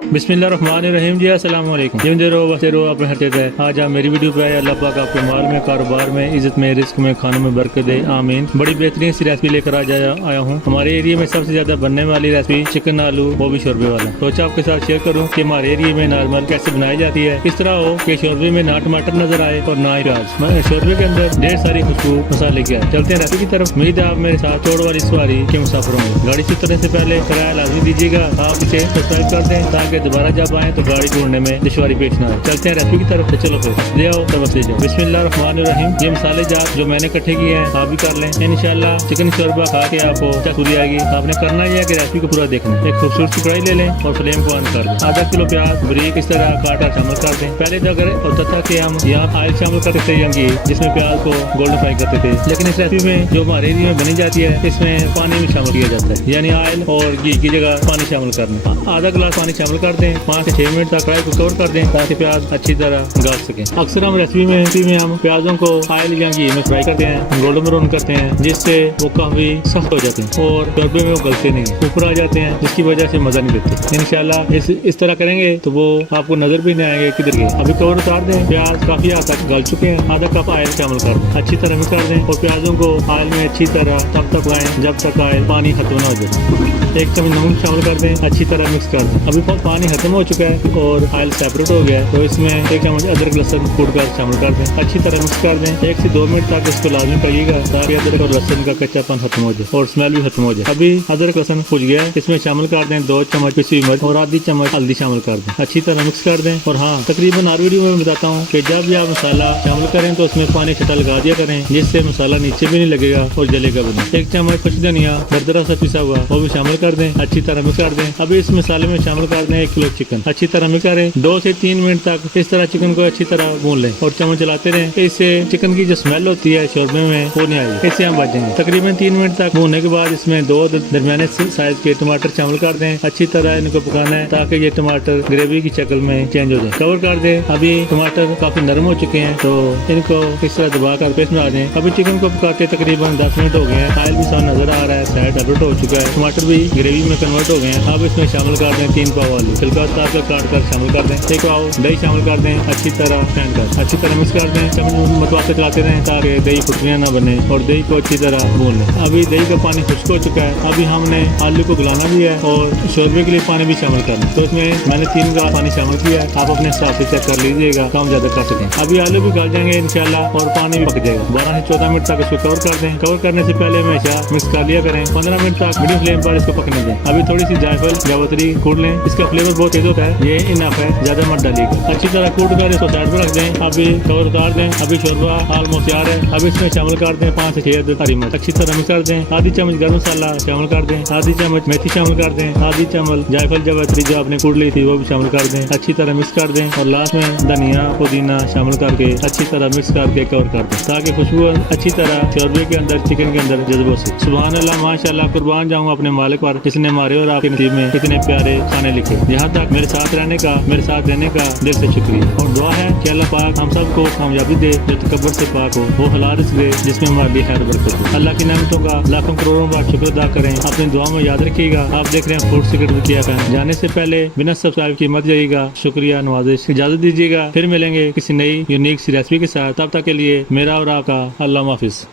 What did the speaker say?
बिस्मिल्लाहिर्रहमानिर्रहीम जी, अस्सलाम वालेकुम। जिम दे रहो बसते रहो अपने हरते है। आज आप मेरी वीडियो पे आए। अल्लाह पाक आपके माल में, कारोबार में, इज्जत में, रिस्क में, खानों में बरकत दे, आमीन। बड़ी बेहतरीन सी रेसिपी लेकर आया हूँ। हमारे एरिया में सबसे ज्यादा बनने वाली रेसिपी चिकन आलू वो भी शोरबे वाला। सोचा आपके साथ शेयर करूँ कि हमारे एरिया में नॉर्मल कैसे बनाई जाती है। इस तरह हो कि शोरबे में ना टमाटर नजर आए और ना ही प्याज। शोरबे के अंदर ढेर सारी खुशबू मसाले की आए। चलते हैं रेसिपी की तरफ। उम्मीद है आप मेरे साथ चौड़ वाली सवारी के मुसाफिर होंगे। गाड़ी से उतरने से पहले किराया लाजमी दीजिएगा। आप इसे सब्सक्राइब कर दें ताकि दोबारा जब आए तो गाड़ी ढूंढने में दुश्वारी पेश ना आए। चलते हैं रेसिपी की तरफ। तो चलो फिर ले आओ तो बस ले जाओ। बिस्मिल्लाहिर्रहमानिर्रहीम। ये मसाले जात जो मैंने इकट्ठे किए हैं आप भी कर लें। इंशाल्लाह चिकन शोरबा खा के आपको पूरी आएगी। आपने करना यह है कि रेसिपी को पूरा देखना। एक खूबसूरत सी कढ़ाई ले लें और फ्लेम को ऑन कर दें। आधा किलो प्याज बारीक इस तरह काटा शामिल कर दें। पहले तो अगर होता था कि हम यहाँ ऑयल शामिल करते थे घी जिसमें प्याज को गोल्डन फ्राई करते थे, लेकिन इस रेसिपी में जो हमारे एरिया में बनी जाती है इसमें पानी भी शामिल किया जाता है, यानी ऑयल और घी की जगह पानी शामिल करना। आधा गिलास पानी शामिल कर दें। 5 से 6 मिनट तक कढ़ाई को कवर कर दें ताकि प्याज अच्छी तरह गल सके। अक्सर हम रेसिपी में हम प्याजों को ऑयल या घी में फ्राई करते हैं, गोल्डन ब्राउन करते हैं, जिससे वो काफी सख्त हो जाते हैं और शोरबे में वो गलते नहीं, ऊपर आ जाते हैं, जिसकी वजह से मजा नहीं देते। इंशाल्लाह इस तरह करेंगे तो वो आपको नजर भी नहीं आएंगे किधर गए। अभी कवर उतार दें। प्याज काफी हद तक गल चुके हैं। आधा कप ऑयल शामिल कर दें। अच्छी तरह मिक्स कर दें और प्याजों को ऑयल में अच्छी तरह तब तक लाएं जब तक ऑयल पानी खत्म ना हो जाए। 1 चम्मच नमक शामिल कर दें। अच्छी तरह मिक्स कर दें। अभी पानी खत्म हो चुका है और ऑयल सेपरेट हो गया है तो इसमें 1 चम्मच अदरक लहसुन कूट कर शामिल कर दें। अच्छी तरह मिक्स कर दें। 1 से 2 मिनट तक इसको लाजमी करिएगा ताकि अदरक और लहसुन का कच्चापन खत्म हो जाए और स्मेल भी खत्म हो जाए। अभी अदरक लहसुन फूल गया है। इसमें शामिल कर दें 2 चम्मच पिसी मिर्च और आधी चम्मच हल्दी शामिल कर दें। अच्छी तरह मिक्स कर दें। और हाँ, तकरीबन हर वीडियो में बताता हूँ कि जब भी आप मसाला शामिल करें तो उसमें पानी छटा लगा दिया करें, जिससे मसाला नीचे भी नहीं लगेगा और जलेगा भी नहीं। 1 चम्मच कुछ धनिया दरदरा सा पिसा हुआ वो भी शामिल कर दें। अच्छी तरह मिक्स कर दें। अभी इस मसाले में शामिल कर दें 1 किलो चिकन। अच्छी तरह मिक्स करें। 2 से 3 मिनट तक इस तरह चिकन को अच्छी तरह भून लें और चम्मच चलाते रहें। इससे चिकन की जो स्मेल होती है शोरबे में वो नहीं आएगी। इससे हम बचेंगे। तकरीबन 3 मिनट तक भूनने के बाद इसमें 2 दरमियाने साइज के टमाटर शामिल कर दें। अच्छी तरह इनको पकाना है ताकि ये टमाटर ग्रेवी की शक्ल में चेंज हो जाए। कवर कर दें। अभी टमाटर काफी नरम हो चुके हैं तो इनको इस तरह दबा कर पेस्ट में आ जाए। अभी चिकन को पकाते तकरीबन 10 मिनट हो गए हैं। ऑयल भी साफ नजर आ रहा है, साइड सेपरेट हो चुका है, टमाटर भी ग्रेवी में कन्वर्ट हो गए हैं। अब इसमें शामिल कर दें 3 पाव आलू छिलका उतार कर काट कर शामिल कर दें। 1 पाव दही शामिल कर दें। अच्छी तरह फेंट कर अच्छी तरह मिक्स कर दें। मतवा से चलाते रहें ताकि दही फुटरियाँ ना बने और दही को अच्छी तरह भून लें। अभी दही का पानी खुश्क हो चुका है। अभी हमने आलू को गलाना भी है और शोरबे के लिए पानी भी शामिल करना है। तो इसमें मैंने 3 गिलास पानी शामिल किया है। आप अपने हिसाब से चेक कर लीजिएगा, कम ज्यादा कर सकें। अभी आलू भी गल जाएंगे इंशाल्लाह और पानी भी पक जाएगा। 12 से 14 मिनट तक इसको कवर कर दें। कवर करने से पहले हमेशा मिक्स कर लिया करें। 15 मिनट तक मीडियम फ्लेम पर इसको पकने दें। अभी थोड़ी सी जायफल जावित्री कूट लें। इसका फ्लेवर बहुत तेज होता है, ये इनफ है, ज्यादा मत डालिएगा। अच्छी तरह कूट कर इसको साइड पर रख दें। अभी कवर उतार दें। अभी शोरबा ऑलमोस्ट तैयार है। अब इसमें शामिल कर दें 5 से 6 हरी मिर्च। अच्छी तरह मिक्स कर दें। आधी चम्मच गरम मसाला शामिल कर दें। आधी चम्मच मेथी शामिल कर दें। आधी चम्मच जायफल जावित्री जो आपने कूट ली थी वो भी शामिल कर दें। अच्छी तरह मिक्स कर दें और लास्ट में धनिया पुदीना शामिल करके अच्छी तरह मिक्स करके कवर कर दें ताकि खुशबू अच्छी तरह शोरबे के अंदर चिकन के अंदर जज्ब हो सके। सुभान अल्लाह, माशाअल्लाह, कुर्बान जाऊँ अपने मालिक पर जिसने हमारे और आपके नसीब में इतने प्यारे खाने लिखे। यहाँ तक मेरे साथ रहने का, मेरे साथ रहने का दिल से शुक्रिया। और दुआ है कि अल्लाह पाक हम सबको कामयाबी दे, जो तकब्बर से पाक हो, वो हलाल रिज़्क़ दे जिसमें हमारे लिए खैर बरकत हो। अल्लाह की नेमतों का लाखों करोड़ों बार शुक्र अदा करें। अपनी दुआ में याद रखिएगा। आप देख रहे हैं फूड सीक्रेट विद किया खान। जाने से पहले बिना सब्सक्राइब किए मत जाइएगा। शुक्रिया, नवाजिश, इजाजत दीजिएगा। फिर मिलेंगे किसी नई यूनिक सी रेसिपी के साथ। तब तक के लिए मेरा और आपका अल्लाह हाफिज।